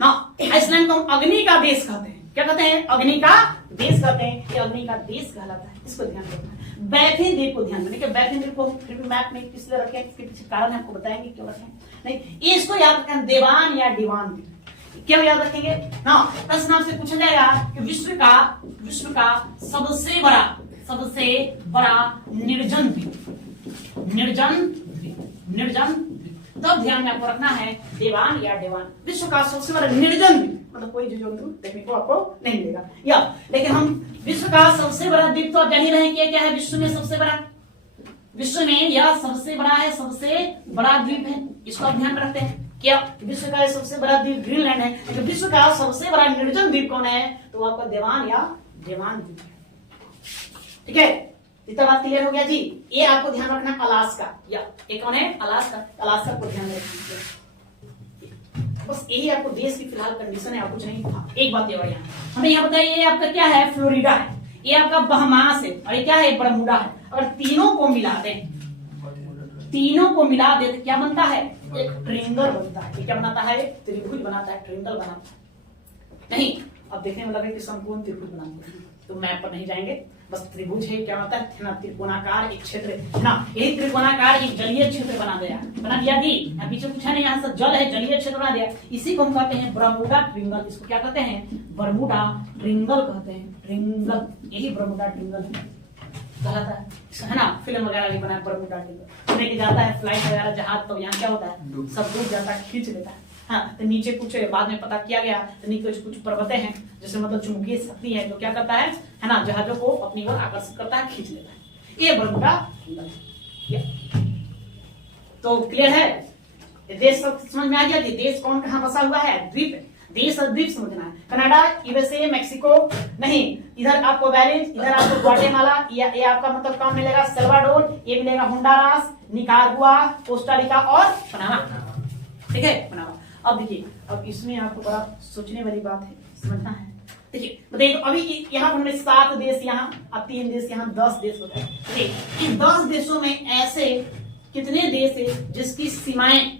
ना। आइसलैंड को हम अग्नि का देश कहते हैं, क्या कहते हैं, अग्नि का देश कहते हैं, ये अग्नि का देश कहलाता है, इसको ध्यान रखना है। बैफिन द्वीप को ध्यान रखिए, बैफिन द्वीप को फिर भी मैप में किस लिए रखें, इसके पीछे कारण आपको बताएंगे क्यों रखें, नहीं इसको याद रखें, देवान या दीवान द्वीप, क्यों याद रखेंगे ना। प्रश्न आपसे पूछा जाएगा कि विश्व का सबसे बड़ा निर्जन द्वीप, निर्जन तब ध्यान में आपको रखना है देवान या देवान। विश्व का सबसे बड़ा निर्जन द्वीप, मतलब कोई जंतु देखने को आपको नहीं मिलेगा, या लेकिन हम विश्व का सबसे बड़ा द्वीप तो आप जान ही रहे हैं क्या है, विश्व में सबसे बड़ा, विश्व में यह सबसे बड़ा है, सबसे बड़ा द्वीप है, इसको आप ध्यान रखते हैं। क्या विश्व का सबसे बड़ा द्वीप ग्रीनलैंड है, लेकिन विश्व का सबसे बड़ा निर्जन द्वीप कौन है, तो आपका देवान या देवान द्वीप है, ठीक है। इतना बात क्लियर हो गया जी। ये आपको ध्यान रखना अलास्का, या एक कौन है, अलास्का, अलास्का को ध्यान रखना, बस यही आपको देश की फिलहाल कंडीशन है, आप कुछ नहीं। एक बात ये और यहाँ हमें यहाँ बताइए, ये आपका क्या है, फ्लोरिडा है, ये आपका बहमास है, और ये क्या है, बरमूडा है। अगर तीनों को मिला दें, तो क्या बनता है, एक ट्रायंगल बनता है। ये क्या बनाता है, त्रिभुज बनाता है, ट्रायंगल बनाता है। नहीं अब देखने में लगे कि संपूर्ण त्रिभुज बनाते हैं, तो मैप पर नहीं जाएंगे, बस त्रिभुज है, क्या होता है ना, त्रिकोणाकार एक क्षेत्र है ना, यही त्रिकोणाकार एक जलीय क्षेत्र बना दिया जी। यहाँ पीछे पूछा नहीं, यहाँ से जल है, जलीय क्षेत्र बना दिया, इसी को हम कहते हैं बरमूडा ट्रायंगल। इसको क्या कहते हैं, बरमूडा ट्रायंगल कहते हैं, ट्रायंगल, यही बरमूडा ट्रायंगल कहलाता है ना। फिल्म वगैरह भी बना है बरमूडा ट्रायंगल, लेके जाता है फ्लाइट वगैरह जहाज, तो यहाँ क्या होता है, सब डूब जाता है, खींच लेता है हाँ, तो नीचे कुछ बाद में पता किया गया तो नीचे कुछ पर्वतें हैं जिसमें मतलब चुंबकीय शक्ति है जो क्या करता है ना, जहाजों को अपनी ओर आकर्षित करता है, खींच लेता है। ये बर्मुडा ट्रायंगल है। तो क्लियर है, ये देश सब समझ में आ गया कि देश कौन कहाँ बसा हुआ है, द्वीप, देश और द्वीप समझना है। कनाडा, यूएसए, मेक्सिको नहीं, इधर आपको बैलेंस, इधर आपको ग्वाटेमाला, ये आपका मतलब कौन मिलेगा, सल्वाडोर, ये मिलेगा होंडुरास, निकारागुआ, कोस्टारिका और पनामा। ठीक है, पनामा। अब देखिए, अब इसमें आपको बड़ा सोचने वाली बात है, समझना है। देखिए बताइए, तो अभी यहाँ पर हमने 7 देश, यहाँ अब 3 देश, यहाँ 10 देश होते हैं। देखिए इन 10 देशों में ऐसे कितने देश है जिसकी सीमाएं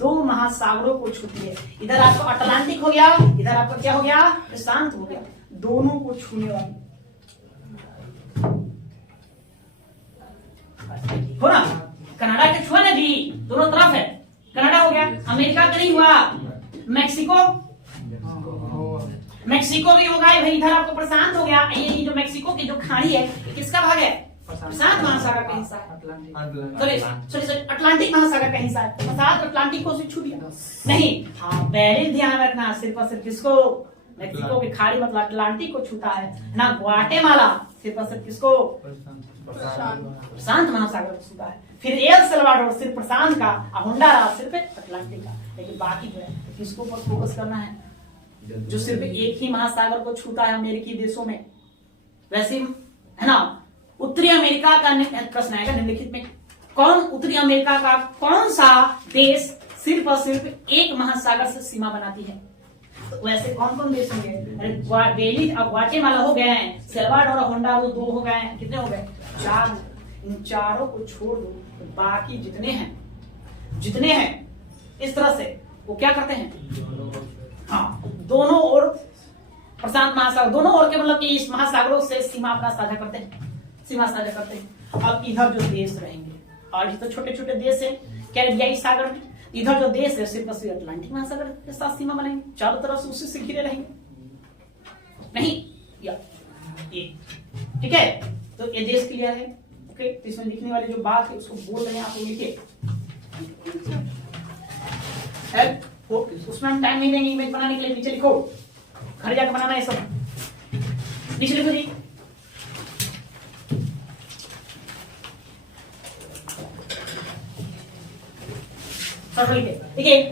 2 महासागरों को छूती है। इधर आपको अटलांटिक हो गया, इधर आपका क्या हो गया, प्रशांत हो गया, दोनों को छूने वाली हो ना। कनाडा के छुआ ना जी, दोनों तरफ है, कनाडा हो गया। अमेरिका का नहीं हुआ, मैक्सिको भी होगा भाई, इधर आपको प्रशांत हो गया। ये जो मैक्सिको की जो खाड़ी है ये किसका भाग है, प्रशांत महासागर का हिस्सा है, सॉरी अटलांटिक महासागर का हिस्सा है। प्रशांत अटलांटिक को छू दिया नहीं। हाँ बैलेंस ध्यान रखना, सिर्फ और सिर्फ किसको, मैक्सिको की खाड़ी मतलब अटलांटिक को छूता है ना। ग्वाटेमाला सिर्फ और सिर्फ किसको, प्रशांत महासागर को छूता है। फिर एल सल्वाडोर सिर्फ प्रशांत का, होंडुरास सिर्फ अटलांटिक का। लेकिन बाकी जो है किसको पर फोकस करना है, जो सिर्फ एक ही महासागर को छूता है अमेरिकी देशों में। वैसे है ना, उत्तरी अमेरिका का प्रश्न आएगा निम्नलिखित में कौन, उत्तरी अमेरिका का कौन सा देश सिर्फ और सिर्फ एक महासागर से सीमा बनाती है। तो वैसे कौन कौन देश होंगे, अरे बेलीज और ग्वाटेमाला हो गए हैं, सल्वाडोर और होंडुरास 2 हो गए हैं, कितने हो गए, 4। इन चारों को छोड़ दो तो बाकी जितने हैं इस तरह से वो क्या करते हैं, हाँ दोनों ओर प्रशांत महासागर, दोनों ओर के मतलब कि इस महासागरों से सीमा अपना साझा करते हैं, सीमा साझा करते हैं। अब इधर जो देश रहेंगे, और तो छोटे छोटे देश है कैरिबियाई सागर में, इधर जो देश है सिर्फ अटलांटिक महासागर के साथ सीमा बनाएंगे, चारों तरफ से उसी से घिरे रहेंगे नहीं या ये। ठीक है, तो ये देश क्लियर है। ओके, तो इसमें लिखने वाली जो बात है उसको बोल रहे हैं आप लोग लिखे, उसमें हम टाइम नहीं देंगे इमेज बनाने के लिए। नीचे लिखो, घर जाकर बनाना है सब, नीचे लिखो जी। सब लिखे। देखिए,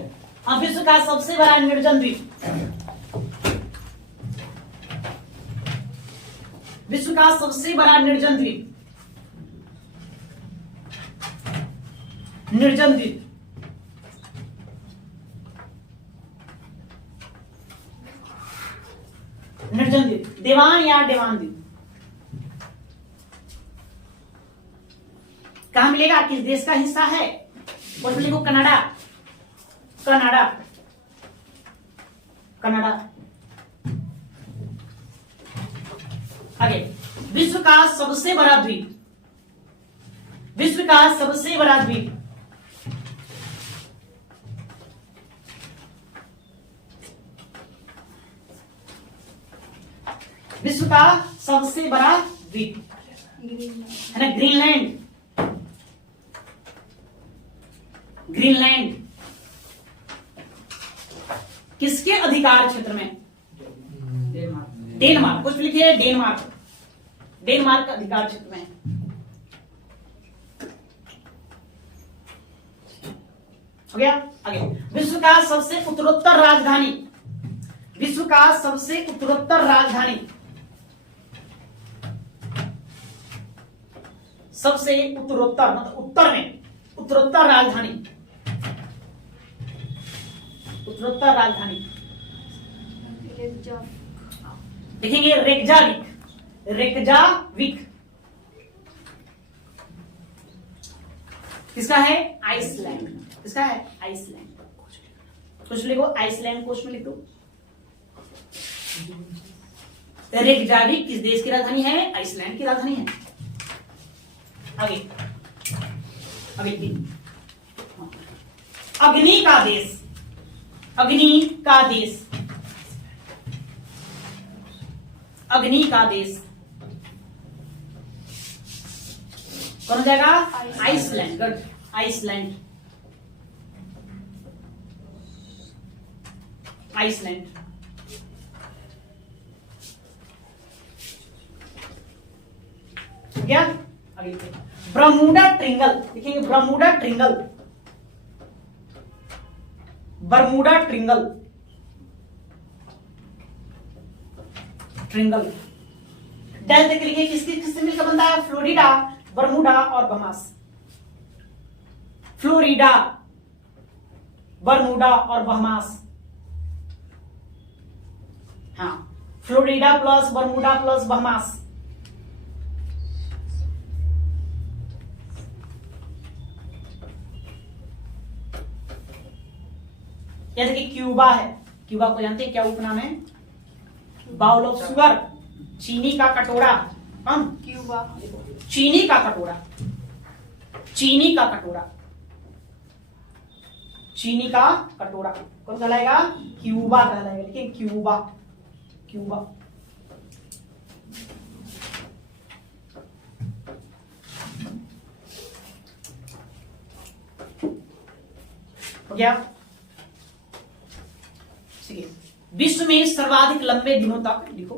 विश्व का सबसे बड़ा निर्जन द्वीप, विश्व का सबसे बड़ा निर्जन द्वीप, निर्जन द्वीप निर्जन द्वीप, देवान या डेवान द्वीप कहां मिलेगा, किस देश का हिस्सा है, उसमें लिखो कनाडा, कनाडा, कनाडा। आगे, विश्व का सबसे बड़ा द्वीप, विश्व का सबसे बड़ा द्वीप, विश्व का सबसे बड़ा द्वीप है ना, ग्रीनलैंड, ग्रीनलैंड किसके अधिकार क्षेत्र में, डेनमार्क, कुछ लिखिए डेनमार्क, डेनमार्क का अधिकार क्षेत्र में। हो गया। आगे, विश्व का सबसे उत्तरोत्तर राजधानी, विश्व का सबसे उत्तरोत्तर राजधानी, सबसे उत्तरोत्तर मतलब उत्तर में, उत्तरोत्तर राजधानी, उत्तरोत्तर राजधानी देखेंगे रेकजाविक, रेकजाविक किसका है, आइसलैंड, किसका है, आइसलैंड। कुछ लिखो, आइसलैंड कोश में लिख दो। रेकजाविक किस देश की राजधानी है, आइसलैंड की राजधानी है। आगे, अग्नि का देश, अग्नि का देश, अग्नि का देश कौन हो जाएगा, आइसलैंड, आइसलैंड। आइसलैंड। क्या आगे बरमूडा ट्रिंगल, देखेंगे Bermuda triangle, Bermuda triangle, triangle डेल देख लीजिए किसकी किससे मिलकर बनता है, फ्लोरिडा, बरमूडा और बहामास। फ्लोरिडा, बरमूडा और बहामास। हाँ, Florida plus Bermuda plus Bahamas. जैसे कि क्यूबा है, क्यूबा को जानते हैं क्या उपनाम है, बाउल ऑफ शुगर, चीनी का कटोरा। हम क्यूबा, चीनी का कटोरा, चीनी का कटोरा, चीनी का कटोरा कौन कहलाएगा, क्यूबा कहलाएगा। लेकिन क्यूबा, क्यूबा हो गया। विश्व में सर्वाधिक लंबे दिनों तक लिखो,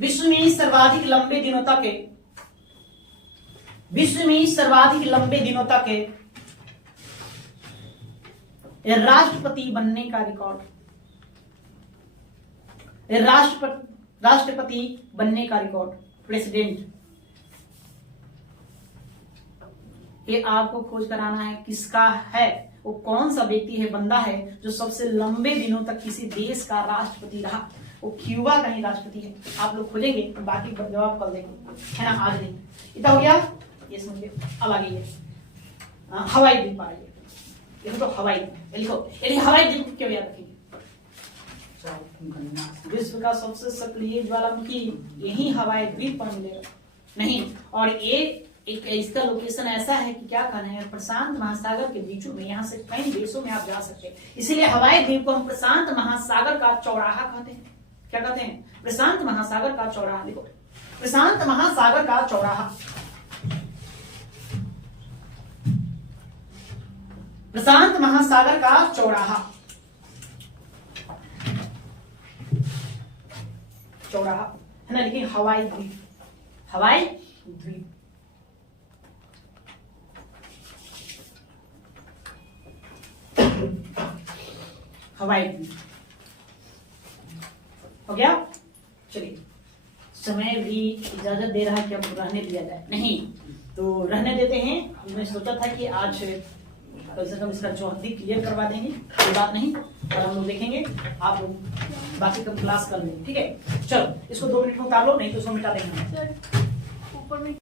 विश्व में सर्वाधिक लंबे दिनों तक, विश्व में सर्वाधिक लंबे दिनों तक राष्ट्रपति बनने का रिकॉर्ड, राष्ट्रपति बनने का रिकॉर्ड, प्रेसिडेंट, ये आपको खोज कराना है किसका है, वो कौन सा व्यक्ति है, बंदा है जो सबसे लंबे दिनों तक किसी देश का राष्ट्रपति रहा। वो क्यूबा का ही राष्ट्रपति है। आप लोग खोजेंगे बाकी पर जवाब कल देंगे, है ना। आज नहीं इतना हो गया, ये समझिए। अब आगे ये हवाई द्वीप आ रही है, देखो तो हवाई लिखो, यदि हवाई द्वीप क्यों याद रखेंगे, विश्व का सबसे सक्रिय ज्वालामुखी यही हवाई द्वीप पर मिलेगा नहीं। और ये एक इसका लोकेशन ऐसा है कि क्या कहना है, प्रशांत महासागर के बीचों में, यहाँ से कई देशों में आप जा सकते हैं। इसीलिए हवाई द्वीप को हम प्रशांत महासागर का चौराहा कहते हैं। क्या कहते हैं, प्रशांत महासागर का चौराहा। देखो प्रशांत महासागर का चौराहा, प्रशांत महासागर का चौराहा, चौराहा है ना। लेकिन हवाई द्वीप, हवाई द्वीप, हवाई द्वीप हो गया। चलिए, समय भी इजाजत दे रहा है कि अब रहने दिया जाए, नहीं तो रहने देते हैं। हमने सोचा था कि आज कम से कम इसका चौहद्दी क्लियर करवा देंगे, कोई बात नहीं, और हम लोग देखेंगे, आप लोग बाकी कब क्लास कर लेंगे, ठीक है। चलो इसको 2 मिनट में उतार लो, नहीं तो उसको मिटा देंगे। ऊपर में